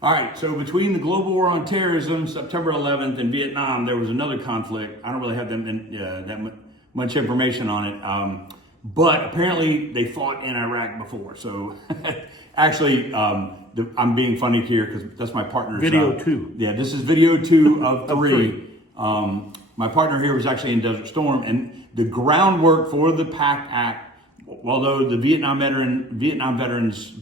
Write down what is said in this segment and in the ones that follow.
All right, so between the global war on terrorism, September 11th, and Vietnam, there was another conflict. I don't really have that much information on it, but apparently they fought in Iraq before. So actually, I'm being funny here because that's my partner's video 2. Yeah, this is video 2 of 3. My partner here was actually in Desert Storm, and the groundwork for the Pact Act, although the Vietnam veterans,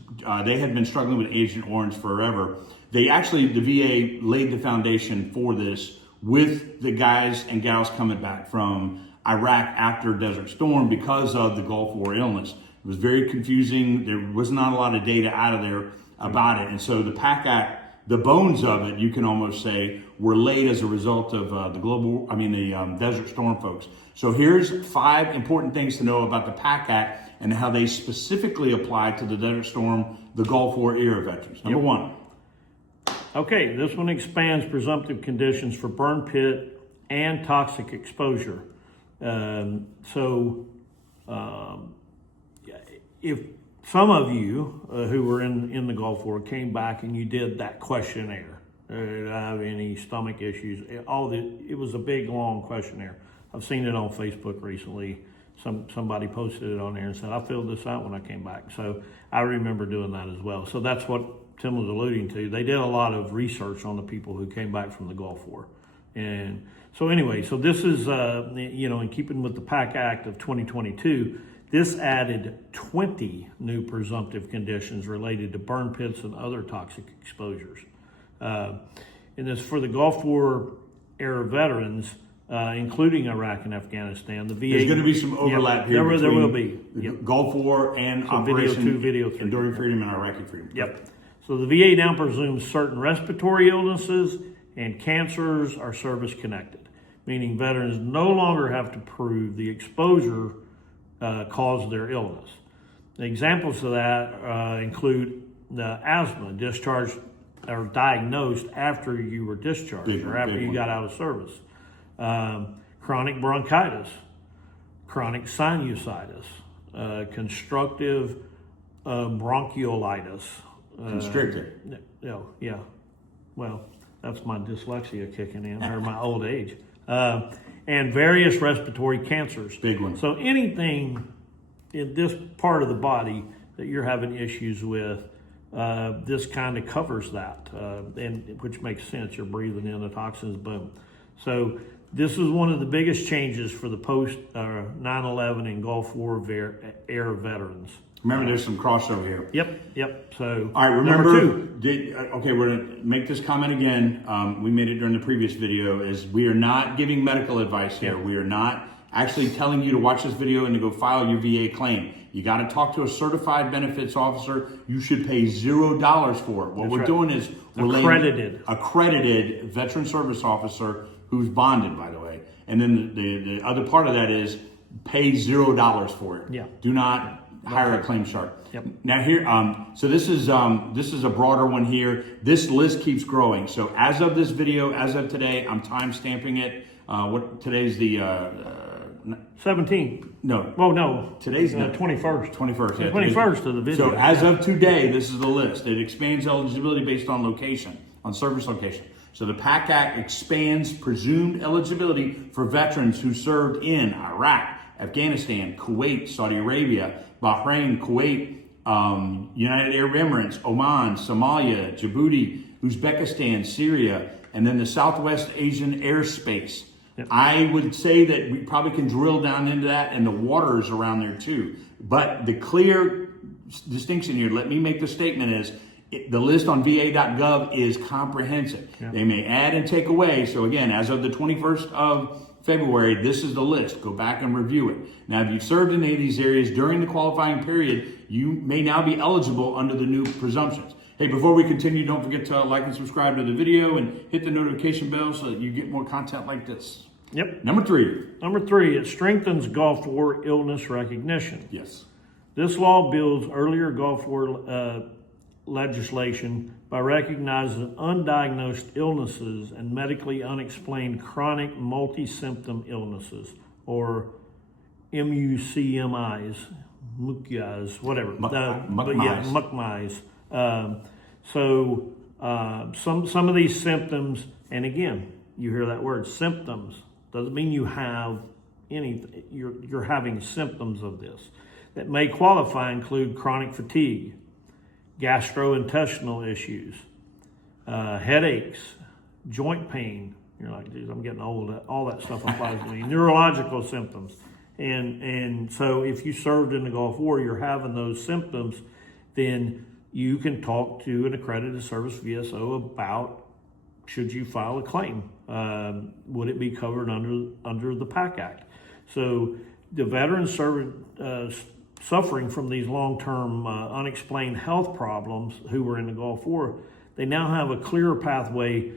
they had been struggling with Agent Orange forever. The VA laid the foundation for this with the guys and gals coming back from Iraq after Desert Storm because of the Gulf War illness. It was very confusing. There was not a lot of data out of there about it. And so the Pact Act, the bones of it, you can almost say, were laid as a result of the Desert Storm folks. So here's 5 important things to know about the Pact Act and how they specifically apply to the Desert Storm, the Gulf War era veterans. Number 1. Okay, this one expands presumptive conditions for burn pit and toxic exposure. If some of you who were in the Gulf War came back and you did that questionnaire, do I have any stomach issues? It was a big, long questionnaire. I've seen it on Facebook recently. Somebody posted it on there and said, I filled this out when I came back. So I remember doing that as well. So that's what Tim was alluding to. They did a lot of research on the people who came back from the Gulf War. And so anyway, so this is, in keeping with the Pact Act of 2022, this added 20 new presumptive conditions related to burn pits and other toxic exposures. And this for the Gulf War era veterans, including Iraq and Afghanistan. The VA, there's going to be some overlap here. There will be. Gulf War and so Operation video 3. Enduring Freedom and Iraqi Freedom. Yep. So the VA now presumes certain respiratory illnesses and cancers are service connected, meaning veterans no longer have to prove the exposure caused their illness. The examples of that include the asthma discharged or diagnosed after you were discharged or after you got out of service. Chronic bronchitis, chronic sinusitis, constructive bronchiolitis. Constricted. Yeah. Well, that's my dyslexia kicking in, or my old age. And various respiratory cancers. Big one. So anything in this part of the body that you're having issues with, this kind of covers that, and which makes sense. You're breathing in the toxins, boom. So this is one of the biggest changes for the post 9/11 and Gulf War era veterans. Remember, there's some crossover here. Yep. So, all right, remember, number 2. We're going to make this comment again. We made it during the previous video, is we are not giving medical advice here. We are not actually telling you to watch this video and to go file your VA claim. You got to talk to a certified benefits officer. You should pay $0 for it. What we're doing is we're accredited veteran service officer who's bonded, by the way. And then the other part of that is pay $0 for it. Yeah. Do not hire a claim shark. Yep. Now here, so this is a broader one here. This list keeps growing. So as of this video, as of today, I'm time stamping it. Today's the 17th. No. Oh no. Today's the 21st. 21st. Yeah, 21st of the video. So as of today, this is the list. It expands eligibility based on location, on service location. So the Pact Act expands presumed eligibility for veterans who served in Iraq, Afghanistan, Kuwait, Saudi Arabia, Bahrain, Kuwait, United Arab Emirates, Oman, Somalia, Djibouti, Uzbekistan, Syria, and then the Southwest Asian airspace. Yep. I would say that we probably can drill down into that and the waters around there too. But the clear distinction here, let me make the statement, is the list on va.gov is comprehensive. Yep. They may add and take away. So again, as of the 21st of February, this is the list. Go back and review it. Now, if you've served in any of these areas during the qualifying period, you may now be eligible under the new presumptions. Hey, before we continue, don't forget to like and subscribe to the video and hit the notification bell so that you get more content like this. Yep. Number 3, it strengthens Gulf War illness recognition. Yes. This law builds earlier Gulf War legislation by recognizing undiagnosed illnesses and medically unexplained chronic multi-symptom illnesses, or MUCMIs, whatever. MUCMIs. So some of these symptoms, and again, you hear that word symptoms, doesn't mean you have anything. You're having symptoms of this that may qualify include chronic fatigue, gastrointestinal issues, headaches, joint pain. You're like, geez, I'm getting old. All that stuff applies to me. Neurological symptoms. And so if you served in the Gulf War, you're having those symptoms, then you can talk to an accredited service VSO about should you file a claim. Would it be covered under the Pact Act? So the veterans suffering from these long-term unexplained health problems who were in the Gulf War, they now have a clearer pathway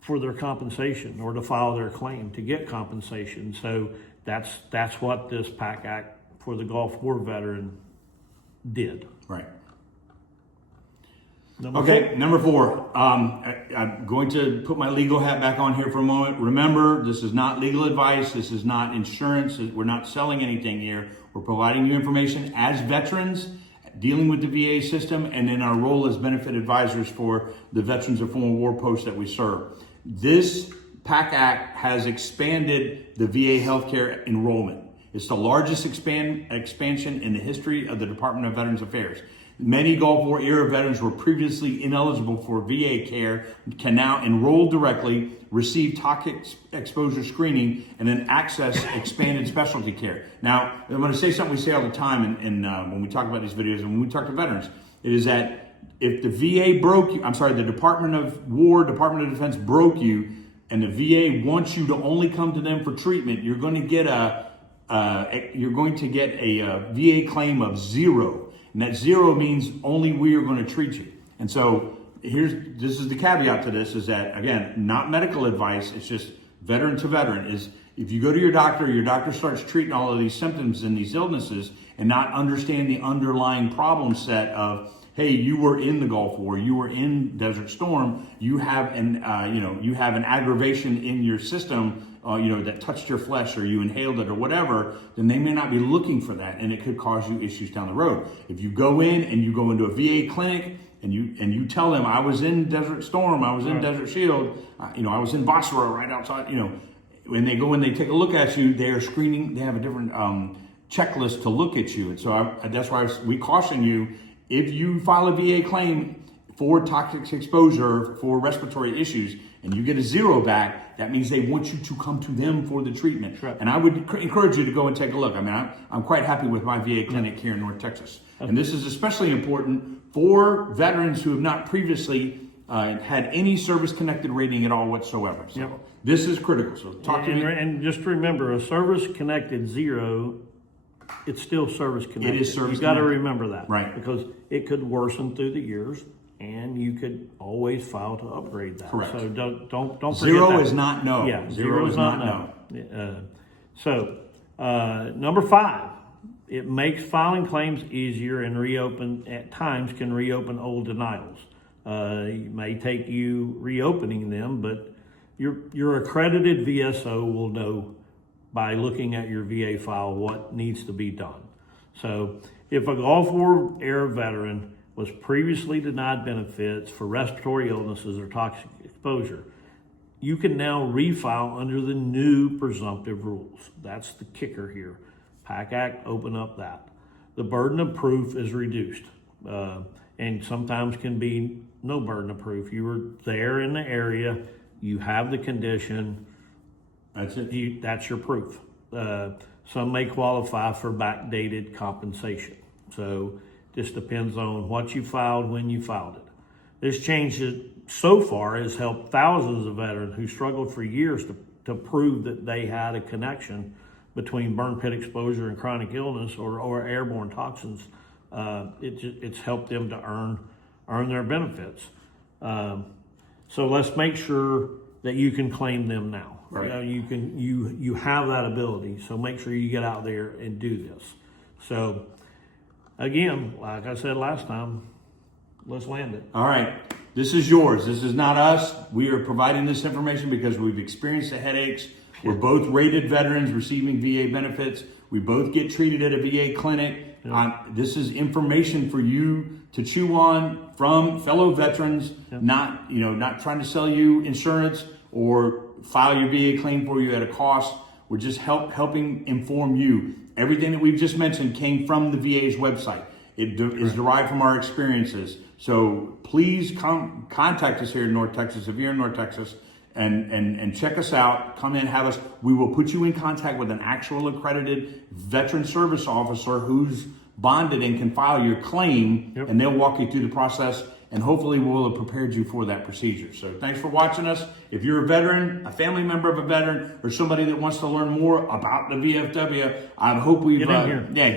for their compensation or to file their claim to get compensation. So that's what this Pact Act for the Gulf War veteran did. Right. Number 4. I'm going to put my legal hat back on here for a moment. Remember, this is not legal advice. This is not insurance. We're not selling anything here. We're providing you information as veterans dealing with the VA system and in our role as benefit advisors for the veterans of former war posts that we serve. This Pact Act has expanded the VA healthcare enrollment. It's the largest expansion in the history of the Department of Veterans Affairs. Many Gulf War era veterans who were previously ineligible for VA care can now enroll directly, receive toxic exposure screening, and then access expanded specialty care. Now, I'm going to say something we say all the time when we talk about these videos and when we talk to veterans. It is that if the VA broke you, the Department of War, Department of Defense broke you, and the VA wants you to only come to them for treatment, you're going to get a VA claim of 0. And that 0 means only we are going to treat you. And so this is the caveat to this is that, again, not medical advice. It's just veteran to veteran is if you go to your doctor starts treating all of these symptoms and these illnesses and not understand the underlying problem set of, hey, you were in the Gulf War, you were in Desert Storm, you have an aggravation in your system, that touched your flesh or you inhaled it or whatever, then they may not be looking for that, and it could cause you issues down the road. If you go in and you go into a VA clinic and you tell them, I was in Desert Storm, I was in Desert Shield, I was in Basra right outside, when they go in, they take a look at you, they are screening, they have a different checklist to look at you. And so that's why we caution you, if you file a VA claim for toxic exposure for respiratory issues and you get a 0 back, that means they want you to come to them for the treatment. Right. And I would encourage you to go and take a look. I mean, I'm quite happy with my VA clinic here in North Texas. Okay. And this is especially important for veterans who have not previously had any service-connected rating at all whatsoever. So this is critical. So talk to me. And just remember, a service-connected 0, it's still service-connected. It is service-connected. You've got to remember that. Right. Because it could worsen through the years, and you could always file to upgrade that. Correct. So don't forget 0 that. is not no. Yeah, 0 is not no. Number 5, it makes filing claims easier and can reopen old denials. It may take you reopening them, but your accredited VSO will know by looking at your VA file what needs to be done. So if a Gulf War era veteran was previously denied benefits for respiratory illnesses or toxic exposure, you can now refile under the new presumptive rules. That's the kicker here. Pact Act open up that. The burden of proof is reduced, and sometimes can be no burden of proof. You were there in the area, you have the condition, that's it. That's your proof. Some may qualify for backdated compensation. So just depends on what you filed, when you filed it. This change so far has helped thousands of veterans who struggled for years to prove that they had a connection between burn pit exposure and chronic illness or airborne toxins. It's helped them to earn their benefits. So let's make sure that you can claim them now. Right. You have that ability. So make sure you get out there and do this. So again, like I said last time, let's land it. All right. This is yours. This is not us. We are providing this information because we've experienced the headaches. We're both rated veterans receiving VA benefits. We both get treated at a VA clinic. This is information for you to chew on from fellow veterans, not trying to sell you insurance or file your VA claim for you at a cost. We're just helping inform you. Everything that we've just mentioned came from the VA's website. It is derived from our experiences. So please contact us here in North Texas, if you're in North Texas, and check us out. Come in, have us. We will put you in contact with an actual accredited veteran service officer who's bonded and can file your claim, and they'll walk you through the process, and hopefully we'll have prepared you for that procedure. So thanks for watching us. If you're a veteran, a family member of a veteran, or somebody that wants to learn more about the VFW, I hope we've get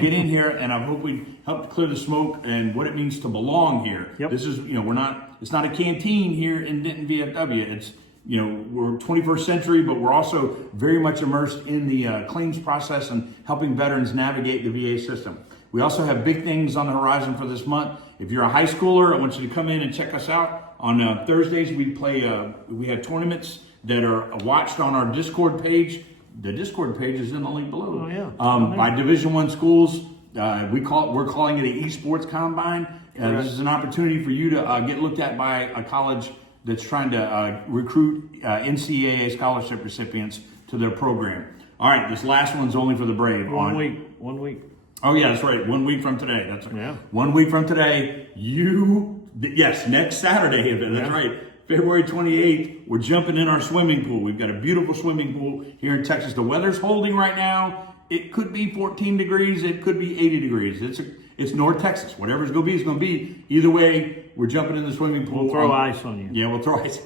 in here, and I hope we helped clear the smoke and what it means to belong here. This is, it's not a canteen here in Denton VFW. It's, we're 21st century, but we're also very much immersed in the claims process and helping veterans navigate the VA system. We also have big things on the horizon for this month. If you're a high schooler, I want you to come in and check us out. On Thursdays, we have tournaments that are watched on our Discord page. The Discord page is in the link below. By Division I schools. We're calling it an Esports Combine. This is an opportunity for you to get looked at by a college that's trying to recruit NCAA scholarship recipients to their program. All right, this last one's only for the brave. 1 week. Oh yeah, that's right. 1 week from today. That's right. Yeah. 1 week from today, next Saturday. That's right. February 28th, we're jumping in our swimming pool. We've got a beautiful swimming pool here in Texas. The weather's holding right now. It could be 14 degrees. It could be 80 degrees. It's North Texas. Whatever it's going to be, it's going to be. Either way, we're jumping in the swimming pool. We'll throw ice on you. Yeah, we'll throw ice.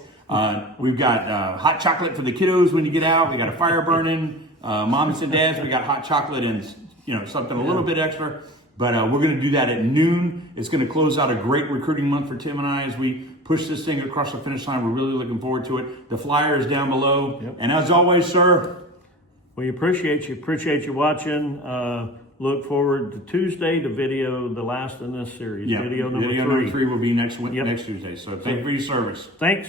We've got hot chocolate for the kiddos when you get out. We got a fire burning. Moms and dads, we got hot chocolate and something a little bit extra. But we're going to do that at noon. It's going to close out a great recruiting month for Tim and I as we push this thing across the finish line. We're really looking forward to it. The flyer is down below. And as always, sir, we appreciate you watching. Look forward to Tuesday, the last in this series. Video number 3 will be next Tuesday. So thank you for your service. Thanks.